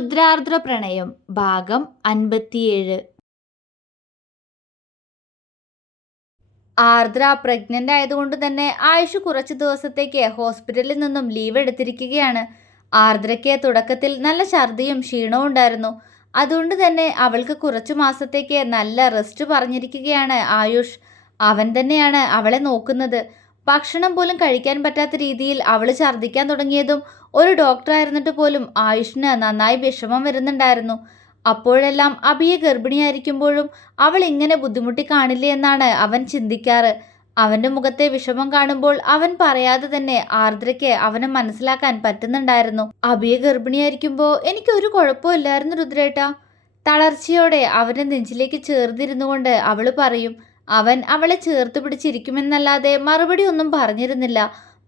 രുദ്രാർദ്ര പ്രണയം ഭാഗം അൻപത്തിയേഴ്. ആർദ്ര പ്രഗ്നന്റ് ആയതുകൊണ്ട് തന്നെ ആയുഷ് കുറച്ച് ദിവസത്തേക്ക് ഹോസ്പിറ്റലിൽ നിന്നും ലീവ് എടുത്തിരിക്കുകയാണ്. ആർദ്രയ്ക്ക് തുടക്കത്തിൽ നല്ല ഛർദിയും ക്ഷീണവും ഉണ്ടായിരുന്നു. അതുകൊണ്ട് തന്നെ അവൾക്ക് കുറച്ചു മാസത്തേക്ക് നല്ല റെസ്റ്റ് പറഞ്ഞിരിക്കുകയാണ് ആയുഷ്. അവൻ തന്നെയാണ് അവളെ നോക്കുന്നത്. ഭക്ഷണം പോലും കഴിക്കാൻ പറ്റാത്ത രീതിയിൽ അവൾ ഛർദ്ദിക്കാൻ തുടങ്ങിയതും ഒരു ഡോക്ടർ ആയിരുന്നിട്ട് പോലും ആയുഷിന് നന്നായി വിഷമം വരുന്നുണ്ടായിരുന്നു. അപ്പോഴെല്ലാം അബിയെ ഗർഭിണിയായിരിക്കുമ്പോഴും അവൾ ഇങ്ങനെ ബുദ്ധിമുട്ടി കാണില്ലേ എന്നാണ് അവൻ ചിന്തിക്കാറ്. അവന്റെ മുഖത്തെ വിഷമം കാണുമ്പോൾ അവൻ പറയാതെ തന്നെ ആർദ്രയ്ക്ക് അവനെ മനസ്സിലാക്കാൻ പറ്റുന്നുണ്ടായിരുന്നു. അബിയെ ഗർഭിണിയായിരിക്കുമ്പോൾ എനിക്കൊരു കുഴപ്പമില്ലായിരുന്നു രുദ്രേട്ട. തളർച്ചയോടെ അവന്റെ നെഞ്ചിലേക്ക് ചേർന്നിരുന്നു കൊണ്ട് അവൾ പറയും അവൻ അവളെ ചേർത്ത് പിടിച്ചിരിക്കുമെന്നല്ലാതെ മറുപടി ഒന്നും പറഞ്ഞിരുന്നില്ല.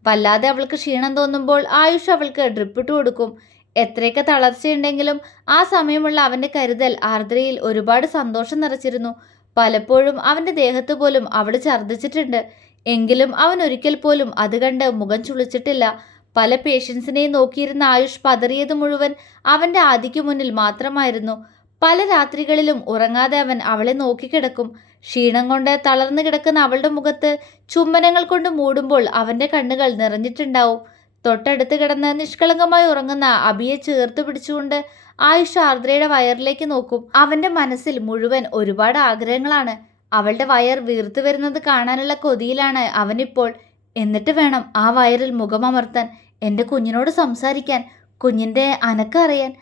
വല്ലാതെ അവൾക്ക് ക്ഷീണം തോന്നുമ്പോൾ ആയുഷ് അവൾക്ക് ഡ്രിപ്പിട്ട് കൊടുക്കും. എത്രയൊക്കെ തളർച്ചയുണ്ടെങ്കിലും ആ സമയമുള്ള അവന്റെ കരുതൽ ആർദ്രയിൽ ഒരുപാട് സന്തോഷം നിറച്ചിരുന്നു. പലപ്പോഴും അവന്റെ ദേഹത്ത് പോലും അവൾ ഛർദ്ദിച്ചിട്ടുണ്ട്. എങ്കിലും അവൻ ഒരിക്കൽ പോലും അത് കണ്ട് മുഖം ചുളിച്ചിട്ടില്ല. പല പേഷ്യൻസിനെയും നോക്കിയിരുന്ന ആയുഷ് പതറിയത് മുഴുവൻ അവന്റെ ആദിക്ക് മുന്നിൽ മാത്രമായിരുന്നു. പല രാത്രികളിലും ഉറങ്ങാതെ അവൻ അവളെ നോക്കിക്കിടക്കും. ക്ഷീണം കൊണ്ട് തളർന്നു കിടക്കുന്ന അവളുടെ മുഖത്ത് ചുംബനങ്ങൾ കൊണ്ട് മൂടുമ്പോൾ അവന്റെ കണ്ണുകൾ നിറഞ്ഞിട്ടുണ്ടാവും. തൊട്ടടുത്ത് കിടന്ന് നിഷ്കളങ്കമായി ഉറങ്ങുന്ന അബിയെ ചേർത്ത് പിടിച്ചുകൊണ്ട് ആയുഷ് ആർദ്രയുടെ വയറിലേക്ക് നോക്കും. അവന്റെ മനസ്സിൽ മുഴുവൻ ഒരുപാട് ആഗ്രഹങ്ങളാണ്. അവളുടെ വയർ വീർത്തു വരുന്നത് കാണാനുള്ള കൊതിയിലാണ് അവനിപ്പോൾ. എന്നിട്ട് വേണം ആ വയറിൽ മുഖമമർത്താൻ. എന്റെ കുഞ്ഞിനോട് സംസാരിക്കാൻ. കുഞ്ഞിന്റെ അനക്കറിയാൻ.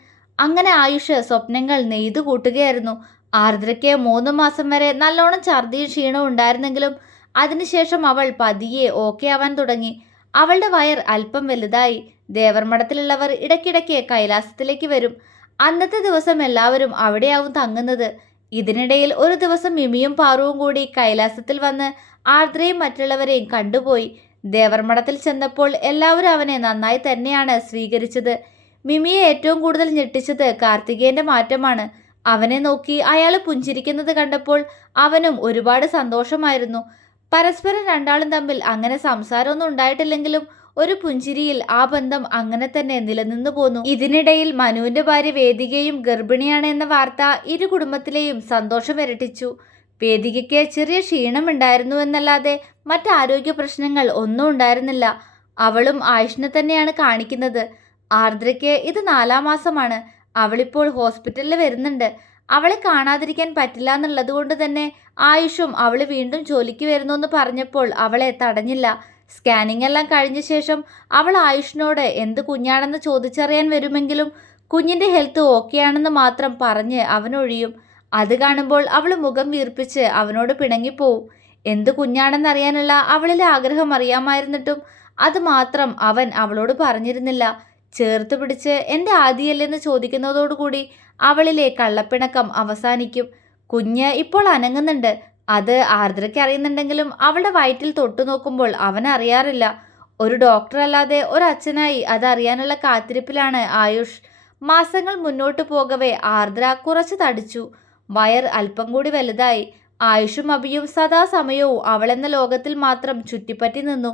അങ്ങനെ ആയുഷ് സ്വപ്നങ്ങൾ നെയ്തു കൂട്ടുകയായിരുന്നു. ആർദ്രയ്ക്ക് മൂന്ന് മാസം വരെ നല്ലോണം ഛർദിയും ക്ഷീണവും ഉണ്ടായിരുന്നെങ്കിലും അതിനുശേഷം അവൾ പതിയെ ഓക്കെ ആവാൻ തുടങ്ങി. അവളുടെ വയർ അല്പം വലുതായി. ദേവർമഠത്തിലുള്ളവർ ഇടയ്ക്കിടയ്ക്ക് കൈലാസത്തിലേക്ക് വരും. അന്നത്തെ ദിവസം എല്ലാവരും അവിടെയാവും തങ്ങുന്നത്. ഇതിനിടയിൽ ഒരു ദിവസം മിമിയും പാറുവും കൂടി കൈലാസത്തിൽ വന്ന് ആർദ്രയും മറ്റുള്ളവരെയും കണ്ടുപോയി. ദേവർമഠത്തിൽ ചെന്നപ്പോൾ എല്ലാവരും അവനെ നന്നായി തന്നെയാണ് സ്വീകരിച്ചത്. മിമിയെ ഏറ്റവും കൂടുതൽ ഞെട്ടിച്ചത് കാർത്തികേയന്റെ മാറ്റമാണ്. അവനെ നോക്കി അയാൾ പുഞ്ചിരിക്കുന്നത് കണ്ടപ്പോൾ അവനും ഒരുപാട് സന്തോഷമായിരുന്നു. പരസ്പരം രണ്ടാളും തമ്മിൽ അങ്ങനെ സംസാരമൊന്നും ഉണ്ടായിട്ടില്ലെങ്കിലും ഒരു പുഞ്ചിരിയിൽ ആ ബന്ധം അങ്ങനെ തന്നെ നിലനിന്നു പോന്നു. ഇതിനിടയിൽ മനുവിന്റെ ഭാര്യ വേദികയും ഗർഭിണിയാണ് എന്ന വാർത്ത ഇരു കുടുംബത്തിലെയും സന്തോഷം ഇരട്ടിച്ചു. വേദികയ്ക്ക് ചെറിയ ക്ഷീണമുണ്ടായിരുന്നു എന്നല്ലാതെ മറ്റാരോഗ്യ പ്രശ്നങ്ങൾ ഒന്നും ഉണ്ടായിരുന്നില്ല. അവളും ആയുഷിനെ തന്നെയാണ് കാണിക്കുന്നത്. ആർദ്രയ്ക്ക് ഇത് നാലാം മാസമാണ്. അവളിപ്പോൾ ഹോസ്പിറ്റലിൽ വരുന്നുണ്ട്. അവളെ കാണാതിരിക്കാൻ പറ്റില്ല എന്നുള്ളത് കൊണ്ട് തന്നെ ആയുഷും അവൾ വീണ്ടും ജോലിക്ക് വരുന്നു എന്ന് പറഞ്ഞപ്പോൾ അവളെ തടഞ്ഞില്ല. സ്കാനിംഗ് എല്ലാം കഴിഞ്ഞ ശേഷം അവൾ ആയുഷിനോട് എന്ത് കുഞ്ഞാണെന്ന് ചോദിച്ചറിയാൻ വരുമെങ്കിലും കുഞ്ഞിന്റെ ഹെൽത്ത് ഓക്കെയാണെന്ന് മാത്രം പറഞ്ഞ് അവനൊഴിയും. അത് കാണുമ്പോൾ അവൾ മുഖം വീർപ്പിച്ച് അവനോട് പിണങ്ങിപ്പോവും. എന്ത് കുഞ്ഞാണെന്നറിയാനുള്ള അവളിലെ ആഗ്രഹം അറിയാമായിരുന്നിട്ടും അത് മാത്രം അവൻ അവളോട് പറഞ്ഞിരുന്നില്ല. ചേർത്ത് പിടിച്ച് എന്റെ ആദിയല്ലെന്ന് ചോദിക്കുന്നതോടുകൂടി അവളിലെ കള്ളപ്പിണക്കം അവസാനിക്കും. കുഞ്ഞ് ഇപ്പോൾ അനങ്ങുന്നുണ്ട്. അത് ആർദ്രയ്ക്ക് അറിയുന്നുണ്ടെങ്കിലും അവളുടെ വയറ്റിൽ തൊട്ടു നോക്കുമ്പോൾ അവൻ അറിയാറില്ല. ഒരു ഡോക്ടർ അല്ലാതെ ഒരു ഒരച്ഛനായി അതറിയാനുള്ള കാത്തിരിപ്പിലാണ് ആയുഷ്. മാസങ്ങൾ മുന്നോട്ട് പോകവേ ആർദ്ര കുറച്ച് തടിച്ചു. വയർ അല്പം കൂടി വലുതായി. ആയുഷും അഭിയും സദാസമയവും അവളെന്ന ലോകത്തിൽ മാത്രം ചുറ്റിപ്പറ്റി നിന്നു.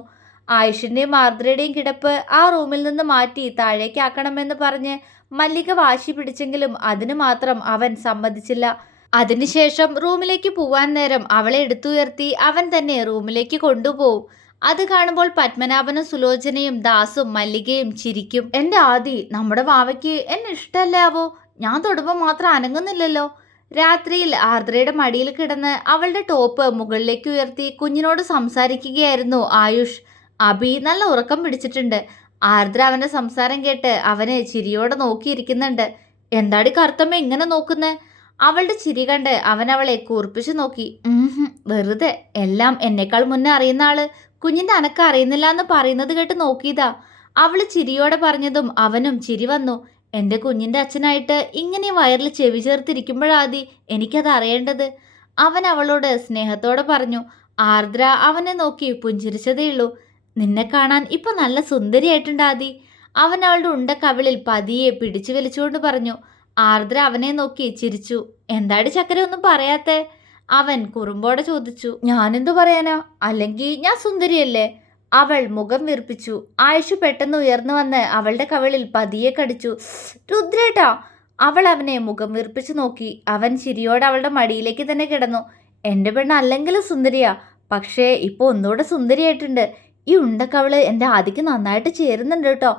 ആയുഷിന്റെയും ആർദ്രയുടെയും കിടപ്പ് ആ റൂമിൽ നിന്ന് മാറ്റി താഴേക്കാക്കണമെന്ന് പറഞ്ഞ് മല്ലിക വാശി പിടിച്ചെങ്കിലും അതിനു മാത്രം അവൻ സമ്മതിച്ചില്ല. അതിനുശേഷം റൂമിലേക്ക് പോവാൻ നേരം അവളെ എടുത്തുയർത്തി അവൻ തന്നെ റൂമിലേക്ക് കൊണ്ടുപോകും അത് കാണുമ്പോൾ പത്മനാഭനും സുലോചനയും ദാസും മല്ലികയും ചിരിക്കും. എന്റെ ആദി നമ്മുടെ വാവയ്ക്ക് എന്നെ ഇഷ്ടമല്ലാവോ ഞാൻ തൊടുമ്പോൾ മാത്രം അനങ്ങുന്നില്ലല്ലോ. രാത്രിയിൽ ആർദ്രയുടെ മടിയിൽ കിടന്ന് അവളുടെ ടോപ്പ് മുകളിലേക്ക് ഉയർത്തി കുഞ്ഞിനോട് സംസാരിക്കുകയായിരുന്നു ആയുഷ്. അബി നല്ല ഉറക്കം പിടിച്ചിട്ടുണ്ട്. ആർദ്ര അവന്റെ സംസാരം കേട്ട് അവനെ ചിരിയോടെ നോക്കിയിരിക്കുന്നുണ്ട്. എന്താടി കറുത്തമ്മ ഇങ്ങനെ നോക്കുന്നേ? അവളുടെ ചിരി കണ്ട് അവൻ അവളെ കൂർപ്പിച്ചു നോക്കി. വെറുതെ. എല്ലാം എന്നേക്കാൾ മുന്നേ അറിയുന്ന ആൾ. കുഞ്ഞിന്റെ അനക്ക അറിയുന്നില്ല എന്ന് പറയുന്നത് കേട്ട് നോക്കിയതാ. അവൾ ചിരിയോടെ പറഞ്ഞതും അവനും ചിരി വന്നു. എന്റെ കുഞ്ഞിന്റെ അച്ഛനായിട്ട് ഇങ്ങനെ വയറിൽ ചെവി ചേർത്തിരിക്കുമ്പോഴാതി എനിക്കത് അറിയേണ്ടത്? അവൻ അവളോട് സ്നേഹത്തോടെ പറഞ്ഞു. ആർദ്ര അവനെ നോക്കി പുഞ്ചിരിച്ചതേയുള്ളൂ. നിന്നെ കാണാൻ ഇപ്പൊ നല്ല സുന്ദരിയായിട്ടുണ്ടാതി അവൻ അവളുടെ ഉണ്ട കവിളിൽ പതിയെ പിടിച്ചു വലിച്ചുകൊണ്ട് പറഞ്ഞു ആർദ്ര അവനെ നോക്കി ചിരിച്ചു. എന്താടി ചക്കര ഒന്നും പറയാത്തെ? അവൻ കുറുമ്പോടെ ചോദിച്ചു ഞാനെന്തു പറയാനോ? അല്ലെങ്കിൽ ഞാൻ സുന്ദരിയല്ലേ? അവൾ മുഖം വീർപ്പിച്ചു. ആയുഷ് പെട്ടെന്ന് ഉയർന്നു വന്ന് അവളുടെ കവിളിൽ പതിയെ കടിച്ചു രുദ്രേട്ടാ! അവൾ അവനെ മുഖം വീർപ്പിച്ചു നോക്കി. അവൻ ചിരിയോടെ അവളുടെ മടിയിലേക്ക് തന്നെ കിടന്നു എന്റെ പെണ്ണ് അല്ലെങ്കിലും സുന്ദരിയാ. പക്ഷേ ഇപ്പോൾ ഒന്നുകൂടെ സുന്ദരിയായിട്ടുണ്ട്. ഈ ഉണ്ടക്കവൾ എന്റെ ആദിക്ക് നന്നായിട്ട് ചേരുന്നുണ്ട് കേട്ടോ.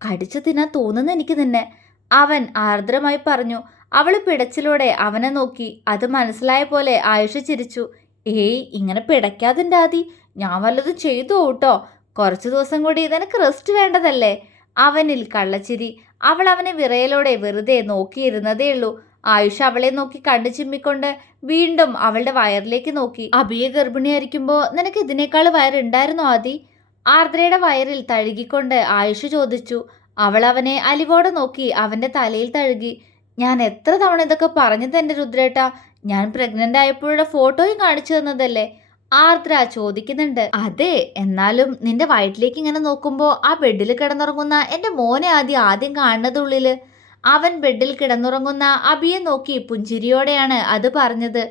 കടിച്ചു തിന്നാൻ തോന്നുന്നു എനിക്ക് തന്നെ അവൻ ആർദ്രമായി പറഞ്ഞു. അവൾ പിടച്ചിലൂടെ അവനെ നോക്കി. അത് മനസ്സിലായ പോലെ ആയുഷ ചിരിച്ചു. ഏയ് ഇങ്ങനെ പിടയ്ക്കാതിന്റെ ആദി. ഞാൻ വല്ലതും ചെയ്തു കേട്ടോ? കുറച്ച് ദിവസം കൂടി നിനക്ക് റെസ്റ്റ് വേണ്ടതല്ലേ? അവനിൽ കള്ളച്ചിരി. അവൾ അവനെ വിറയലോടെ വെറുതെ നോക്കിയിരുന്നതേ ഉള്ളൂ. ആയുഷ അവളെ നോക്കി കണ്ടു ചിമ്മിക്കൊണ്ട് വീണ്ടും അവളുടെ വയറിലേക്ക് നോക്കി. അഭിയെ ഗർഭിണിയായിരിക്കുമ്പോൾ നിനക്ക് ഇതിനേക്കാൾ വയറുണ്ടായിരുന്നോ ആദി? ആർദ്രയുടെ വയറിൽ തഴുകിക്കൊണ്ട് ആയുഷ് ചോദിച്ചു. അവൾ അവനെ അലിവോടെ നോക്കി അവന്റെ തലയിൽ തഴുകി. ഞാൻ എത്ര തവണ ഇതൊക്കെ പറഞ്ഞു തന്നെ രുദ്രേട്ട? ഞാൻ പ്രഗ്നന്റ് ആയപ്പോഴുള്ള ഫോട്ടോയും കാണിച്ചു തന്നതല്ലേ? ആർദ്ര ചോദിക്കുന്നുണ്ട്. അതെ എന്നാലും നിന്റെ വയറ്റിലേക്ക് ഇങ്ങനെ നോക്കുമ്പോൾ ആ ബെഡിൽ കിടന്നുറങ്ങുന്ന എന്റെ മോനെ ആദ്യം ആദ്യം കാണുന്നതുള്ളിൽ അവൻ ബെഡിൽ കിടന്നുറങ്ങുന്ന അബിയെ നോക്കി പുഞ്ചിരിയോടെയാണ് അത് പറഞ്ഞത്.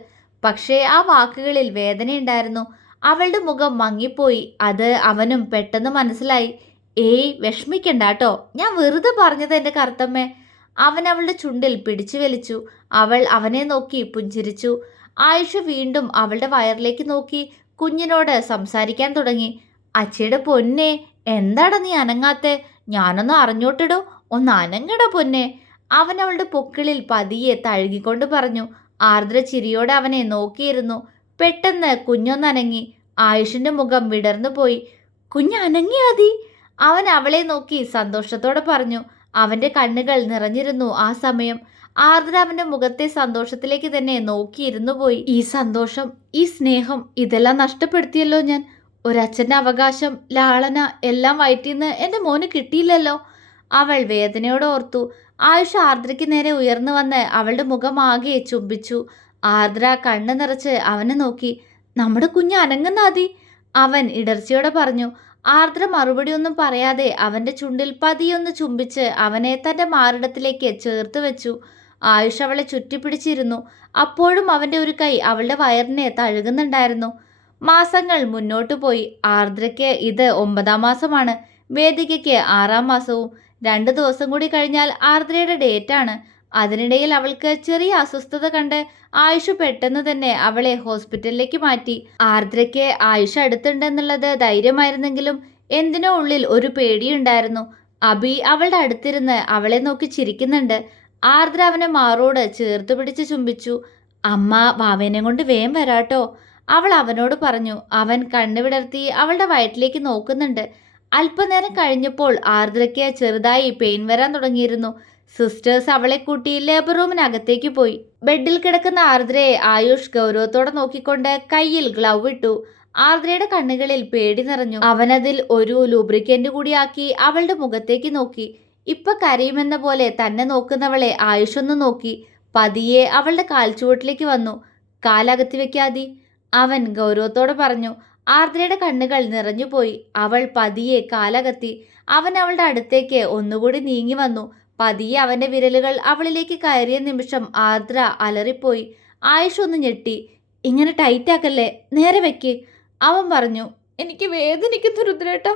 പക്ഷേ ആ വാക്കുകളിൽ വേദനയുണ്ടായിരുന്നു. അവളുടെ മുഖം മങ്ങിപ്പോയി. അത് അവനും പെട്ടെന്ന് മനസ്സിലായി. ഏയ് വിഷമിക്കണ്ട കേട്ടോ. ഞാൻ വെറുതെ പറഞ്ഞത് എന്റെ കറുത്തമ്മേ. അവൻ അവളുടെ ചുണ്ടിൽ പിടിച്ചു വലിച്ചു. അവൾ അവനെ നോക്കി പുഞ്ചിരിച്ചു. ആയിഷ വീണ്ടും അവളുടെ വയറിലേക്ക് നോക്കി കുഞ്ഞിനോട് സംസാരിക്കാൻ തുടങ്ങി. അച്ഛയുടെ പൊന്നെ എന്താടാ നീ അനങ്ങാത്തെ? ഞാനൊന്ന് അറിഞ്ഞോട്ടിടോ. ഒന്ന് അനങ്ങടാ പൊന്നെ. അവൻ അവളുടെ പൊക്കിളിൽ പതിയെ തഴുകിക്കൊണ്ട് പറഞ്ഞു. ആർദ്ര ചിരിയോടെ അവനെ നോക്കിയിരുന്നു. പെട്ടെന്ന് കുഞ്ഞൊന്നനങ്ങി. ആയുഷിന്റെ മുഖം വിടർന്നു പോയി. കുഞ്ഞ് അനങ്ങിയാതി അവൻ അവളെ നോക്കി സന്തോഷത്തോടെ പറഞ്ഞു. അവന്റെ കണ്ണുകൾ നിറഞ്ഞിരുന്നു ആ സമയം. ആർദ്ര മുഖത്തെ സന്തോഷത്തിലേക്ക് തന്നെ നോക്കിയിരുന്നു പോയി. ഈ സന്തോഷം ഈ സ്നേഹം ഇതെല്ലാം നഷ്ടപ്പെടുത്തിയല്ലോ ഞാൻ. ഒരച്ഛന്റെ അവകാശം ലാളന എല്ലാം വയറ്റിന്ന് എന്റെ മോന് കിട്ടിയില്ലല്ലോ. അവൾ വേദനയോടെ ഓർത്തു. ആയുഷ് ആർദ്രയ്ക്ക് നേരെ ഉയർന്നു വന്ന് അവളുടെ മുഖമാകെ ചുംബിച്ചു. ആർദ്ര കണ്ണു നിറച്ച് അവനെ നോക്കി. നമ്മുടെ കുഞ്ഞ് അനങ്ങുന്നാതി അവൻ ഇടർച്ചയോടെ പറഞ്ഞു ആർദ്ര മറുപടിയൊന്നും പറയാതെ അവന്റെ ചുണ്ടിൽ പതിയൊന്ന് ചുംബിച്ച് അവനെ തന്റെ മാറിടത്തിലേക്ക് ചേർത്ത് വെച്ചു. ആയുഷ് അവളെ ചുറ്റിപ്പിടിച്ചിരുന്നു. അപ്പോഴും അവന്റെ ഒരു കൈ അവളുടെ വയറിനെ തഴുകുന്നുണ്ടായിരുന്നു. മാസങ്ങൾ മുന്നോട്ട് പോയി. ആർദ്രയ്ക്ക് ഇത് ഒമ്പതാം മാസമാണ്. വേദികയ്ക്ക് ആറാം മാസവും. രണ്ട് ദിവസം കൂടി കഴിഞ്ഞാൽ ആർദ്രയുടെ ഡേറ്റാണ്. അതിനിടയിൽ അവൾക്ക് ചെറിയ അസ്വസ്ഥത കണ്ട് ആയുഷ് പെട്ടെന്ന് തന്നെ അവളെ ഹോസ്പിറ്റലിലേക്ക് മാറ്റി. ആർദ്രയ്ക്ക് ആയുഷ് അടുത്തുണ്ടെന്നുള്ളത് ധൈര്യമായിരുന്നെങ്കിലും എന്തിനോ ഉള്ളിൽ ഒരു പേടിയുണ്ടായിരുന്നു. അബി അവളുടെ അടുത്തിരുന്ന് അവളെ നോക്കി ചിരിക്കുന്നുണ്ട്. ആർദ്ര അവനെ മാറോട് ചേർത്ത് പിടിച്ച് ചുംബിച്ചു. അമ്മ വാവേനെ കൊണ്ട് വേം വരാട്ടോ. അവൾ അവനോട് പറഞ്ഞു. അവൻ കണ്ണു വിടർത്തി അവളുടെ വയറ്റിലേക്ക് നോക്കുന്നുണ്ട്. അല്പനേരം കഴിഞ്ഞപ്പോൾ ആർദ്രയ്ക്ക് ചെറുതായി പെയിൻ വരാൻ തുടങ്ങിയിരുന്നു. സിസ്റ്റേഴ്സ് അവളെ കൂട്ടി ലേബർ റൂമിനകത്തേക്ക് പോയി. ബെഡിൽ കിടക്കുന്ന ആർദ്രയെ ആയുഷ് ഗൗരവത്തോടെ നോക്കിക്കൊണ്ട് കയ്യിൽ ഗ്ലൗ ഇട്ടു. ആർദ്രയുടെ കണ്ണുകളിൽ പേടി നിറഞ്ഞു. അവനതിൽ ഒരു ലൂബ്രിക്കന്റ് കൂടിയാക്കി അവളുടെ മുഖത്തേക്ക് നോക്കി. ഇപ്പൊ കരയുമെന്ന പോലെ തന്നെ നോക്കുന്നവളെ ആയുഷൊന്ന് നോക്കി. പതിയെ അവളുടെ കാൽച്ചുവട്ടിലേക്ക് വന്നു. കാലകത്തി വെക്കാതി. അവൻ ഗൗരവത്തോടെ പറഞ്ഞു. ആർദ്രയുടെ കണ്ണുകൾ നിറഞ്ഞുപോയി. അവൾ പതിയെ കാലകത്തി. അവൻ അവളുടെ അടുത്തേക്ക് ഒന്നുകൂടി നീങ്ങി വന്നു. പതിയെ അവന്റെ വിരലുകൾ അവളിലേക്ക് കയറിയ നിമിഷം ആർദ്ര അലറിപ്പോയി. ആയുഷ് ഒന്ന് ഞെട്ടി. ഇങ്ങനെ ടൈറ്റാക്കല്ലേ നേരെ വെക്ക്. അവൻ പറഞ്ഞു എനിക്ക് വേദനിക്കുന്നു രുദ്രേട്ട.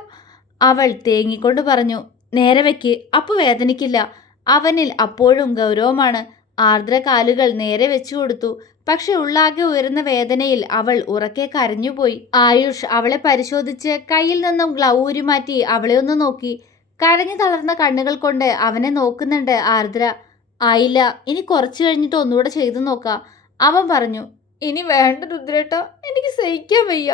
അവൾ തേങ്ങിക്കൊണ്ട് പറഞ്ഞു നേരെ വെക്ക്. അപ്പോൾ വേദനിക്കില്ല. അവനിൽ അപ്പോഴും ഗൗരവമാണ്. ആർദ്ര കാലുകൾ നേരെ വെച്ചു കൊടുത്തു. പക്ഷെ ഉള്ളാകെ ഉയരുന്ന വേദനയിൽ അവൾ ഉറക്കെ കരഞ്ഞുപോയി. ആയുഷ് അവളെ പരിശോധിച്ച് കയ്യിൽ നിന്നും ഗ്ലൗ ഊരി മാറ്റി അവളെ ഒന്ന് നോക്കി. കരഞ്ഞു തളർന്ന കണ്ണുകൾ കൊണ്ട് അവനെ നോക്കുന്നുണ്ട് ആർദ്ര. ആയില്ല ഇനി കുറച്ചു കഴിഞ്ഞിട്ട് ഒന്നുകൂടെ ചെയ്തു നോക്കാം. അവൻ പറഞ്ഞു ഇനി വേണ്ട രുദ്രേട്ട എനിക്ക് സഹിക്കാൻ വയ്യ.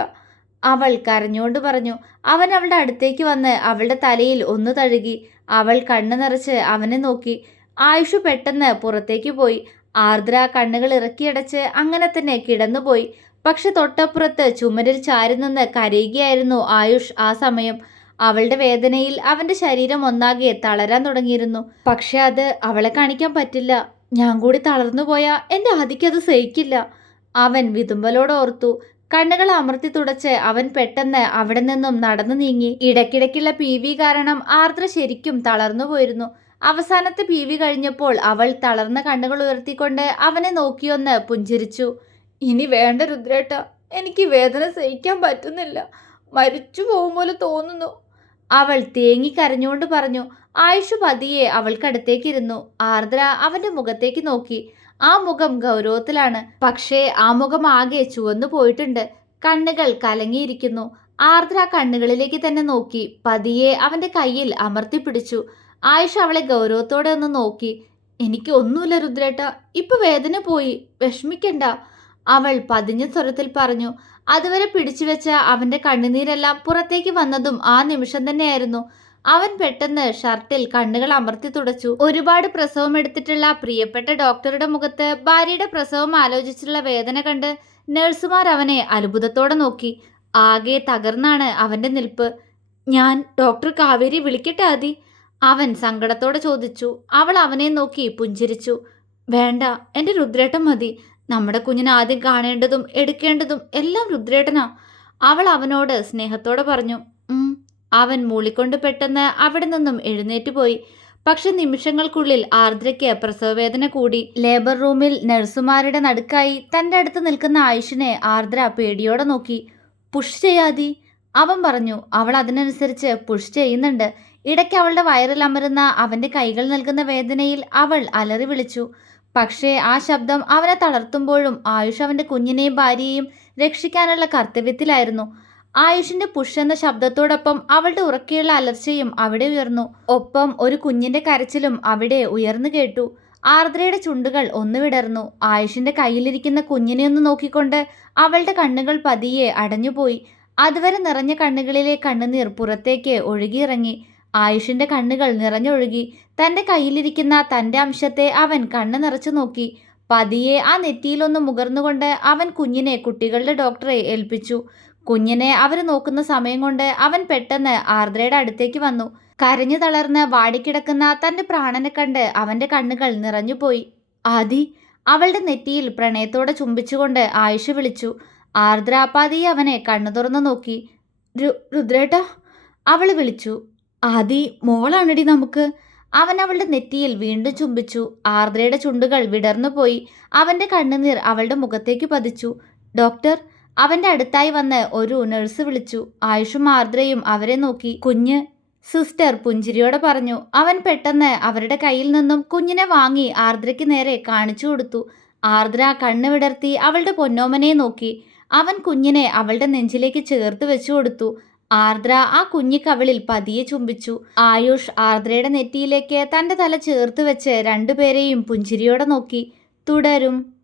അവൾ കരഞ്ഞുകൊണ്ട് പറഞ്ഞു അവൻ അവളുടെ അടുത്തേക്ക് വന്ന് അവളുടെ തലയിൽ ഒന്ന് തഴുകി. അവൾ കണ്ണു നിറച്ച് അവനെ നോക്കി. ആയുഷു പെട്ടെന്ന് പുറത്തേക്ക് പോയി. ആർദ്ര കണ്ണുകൾ ഇറക്കിയടച്ച് അങ്ങനെ തന്നെ കിടന്നുപോയി. പക്ഷെ തൊട്ടപ്പുറത്ത് ചുമരിൽ ചാരി നിന്ന് കരയുകയായിരുന്നു ആയുഷ് ആ സമയം. അവളുടെ വേദനയിൽ അവന്റെ ശരീരം ഒന്നാകെ തളരാൻ തുടങ്ങിയിരുന്നു. പക്ഷെ അത് അവളെ കാണിക്കാൻ പറ്റില്ല. ഞാൻ കൂടി തളർന്നു പോയാ എന്റെ ആദിക്കത് സഹിക്കില്ല. അവൻ വിതുമ്പലോട് ഓർത്തു. കണ്ണുകൾ അമർത്തി തുടച്ച് അവൻ പെട്ടെന്ന് അവിടെ നിന്നും നടന്നു നീങ്ങി. ഇടയ്ക്കിടയ്ക്കുള്ള പി വി കാരണം ആർദ്ര ശരിക്കും തളർന്നു പോയിരുന്നു. അവസാനത്തെ പി വി കഴിഞ്ഞപ്പോൾ അവൾ തളർന്ന കണ്ണുകൾ ഉയർത്തിക്കൊണ്ട് അവനെ നോക്കിയൊന്ന് പുഞ്ചിരിച്ചു. ഇനി വേണ്ട രുദ്രേട്ട എനിക്ക് വേദന സഹിക്കാൻ പറ്റുന്നില്ല. മരിച്ചു പോകും പോലെ തോന്നുന്നു. അവൾ തേങ്ങി കരഞ്ഞുകൊണ്ട് പറഞ്ഞു ആയുഷ് പതിയെ അവൾക്കടുത്തേക്കിരുന്നു. ആർദ്ര അവന്റെ മുഖത്തേക്ക് നോക്കി. ആ മുഖം ഗൗരവത്തിലാണ്. പക്ഷേ ആ മുഖം ആകെ ചുവന്നു പോയിട്ടുണ്ട്. കണ്ണുകൾ കലങ്ങിയിരിക്കുന്നു. ആർദ്ര കണ്ണുകളിലേക്ക് തന്നെ നോക്കി. പതിയെ അവന്റെ കയ്യിൽ അമർത്തിപ്പിടിച്ചു ആയുഷ് അവളെ ഗൗരവത്തോടെ ഒന്ന് നോക്കി. എനിക്ക് ഒന്നുമില്ല രുദ്രേട്ട. ഇപ്പൊ വേദന പോയി. വിഷമിക്കണ്ട. അവൾ പതിഞ്ഞ സ്വരത്തിൽ പറഞ്ഞു അതുവരെ പിടിച്ചുവെച്ച അവന്റെ കണ്ണുനീരെല്ലാം പുറത്തേക്ക് വന്നതും ആ നിമിഷം തന്നെയായിരുന്നു. അവൻ പെട്ടെന്ന് ഷർട്ടിൽ കണ്ണുകൾ അമർത്തി തുടച്ചു. ഒരുപാട് പ്രസവം എടുത്തിട്ടുള്ള പ്രിയപ്പെട്ട ഡോക്ടറുടെ മുഖത്ത് ഭാര്യയുടെ പ്രസവം ആലോചിച്ചുള്ള വേദന കണ്ട് നഴ്സുമാർ അവനെ അത്ഭുതത്തോടെ നോക്കി. ആകെ തകർന്നാണ് അവന്റെ നിൽപ്പ്. ഞാൻ ഡോക്ടർ കാവേരി വിളിക്കട്ടെ ആദി? അവൻ സങ്കടത്തോടെ ചോദിച്ചു. അവൾ അവനെ നോക്കി പുഞ്ചിരിച്ചു. വേണ്ട എന്റെ രുദ്രേട്ടം മതി. നമ്മുടെ കുഞ്ഞിനെ ആദ്യം കാണേണ്ടതും എടുക്കേണ്ടതും എല്ലാം രുദ്രേട്ടനാ. അവൾ അവനോട് സ്നേഹത്തോടെ പറഞ്ഞു അവൻ മൂളിക്കൊണ്ട് പെട്ടെന്ന് അവിടെ നിന്നും എഴുന്നേറ്റ് പോയി. പക്ഷെ നിമിഷങ്ങൾക്കുള്ളിൽ ആർദ്രയ്ക്ക് പ്രസവവേദന കൂടി. ലേബർ റൂമിൽ നഴ്സുമാരുടെ നടുക്കായി തന്റെ അടുത്ത് നിൽക്കുന്ന ആയുഷിനെ ആർദ്ര പേടിയോടെ നോക്കി. പുഷ് ചെയ്യാതി. അവൻ പറഞ്ഞു അവൾ അതിനനുസരിച്ച് പുഷ് ചെയ്യുന്നുണ്ട്. ഇടയ്ക്ക് അവളുടെ വയറിൽ അമരുന്ന അവന്റെ കൈകൾ നൽകുന്ന വേദനയിൽ അവൾ അലറി വിളിച്ചു. പക്ഷേ ആ ശബ്ദം അവനെ തളർത്തുമ്പോഴും ആയുഷ് അവന്റെ കുഞ്ഞിനെയും ഭാര്യയെയും രക്ഷിക്കാനുള്ള കർത്തവ്യത്തിലായിരുന്നു. ആയുഷിന്റെ പുഷ് എന്ന ശബ്ദത്തോടൊപ്പം അവളുടെ ഉറക്കെയുള്ള അലർച്ചയും അവിടെ ഉയർന്നു. ഒപ്പം ഒരു കുഞ്ഞിന്റെ കരച്ചിലും അവിടെ ഉയർന്നു കേട്ടു. ആർദ്രയുടെ ചുണ്ടുകൾ ഒന്ന് വിടർന്നു. ആയുഷിന്റെ കയ്യിലിരിക്കുന്ന കുഞ്ഞിനെ ഒന്ന് നോക്കിക്കൊണ്ട് അവളുടെ കണ്ണുകൾ പതിയെ അടഞ്ഞുപോയി. അതുവരെ നിറഞ്ഞ കണ്ണുകളിലെ കണ്ണുനീർ പുറത്തേക്ക് ഒഴുകിയിറങ്ങി. ആയുഷിന്റെ കണ്ണുകൾ നിറഞ്ഞൊഴുകി തന്റെ കയ്യിലിരിക്കുന്ന തന്റെ അംശത്തെ അവൻ കണ്ണു നിറച്ചു നോക്കി. പതിയെ ആ നെറ്റിയിലൊന്ന് മുകർന്നുകൊണ്ട് അവൻ കുഞ്ഞിനെ കുട്ടികളുടെ ഡോക്ടറെ ഏൽപ്പിച്ചു. കുഞ്ഞിനെ അവർ നോക്കുന്ന സമയം കൊണ്ട് അവൻ പെട്ടെന്ന് ആർദ്രയുടെ അടുത്തേക്ക് വന്നു. കരഞ്ഞു തളർന്ന് വാടിക്കിടക്കുന്ന തന്റെ പ്രാണനെ കണ്ട് അവന്റെ കണ്ണുകൾ നിറഞ്ഞുപോയി ആദി അവളുടെ നെറ്റിയിൽ പ്രണയത്തോടെ ചുംബിച്ചുകൊണ്ട് ആയുഷ് വിളിച്ചു. ആർദ്ര പതിയെ അവനെ കണ്ണു തുറന്നു നോക്കി. രുദ്രേട്ട അവൾ വിളിച്ചു. ആദി മോളാണടി നമുക്ക്. അവൻ അവളുടെ നെറ്റിയിൽ വീണ്ടും ചുംബിച്ചു. ആർദ്രയുടെ ചുണ്ടുകൾ വിടർന്നുപോയി അവന്റെ കണ്ണുനീർ അവളുടെ മുഖത്തേക്ക് പതിച്ചു. ഡോക്ടർ അവന്റെ അടുത്തായി വന്ന് ഒരു നഴ്സ് വിളിച്ചു. ആയുഷും ആർദ്രയും അവരെ നോക്കി. കുഞ്ഞ് സിസ്റ്റർ പുഞ്ചിരിയോടെ പറഞ്ഞു. അവൻ പെട്ടെന്ന് അവരുടെ കയ്യിൽ നിന്നും കുഞ്ഞിനെ വാങ്ങി ആർദ്രയ്ക്ക് നേരെ കാണിച്ചു കൊടുത്തു. ആർദ്ര കണ്ണ് വിടർത്തി അവളുടെ പൊന്നോമനെ നോക്കി. അവൻ കുഞ്ഞിനെ അവളുടെ നെഞ്ചിലേക്ക് ചേർത്ത് വെച്ചു കൊടുത്തു. ആർദ്ര ആ കുഞ്ഞി കവിളിൽ പതിയെ ചുംബിച്ചു. ആയുഷ് ആർദ്രയുടെ നെറ്റിയിലേക്ക് തന്റെ തല ചേർത്ത് വെച്ച് രണ്ടുപേരെയും പുഞ്ചിരിയോടെ നോക്കി. തുടരും.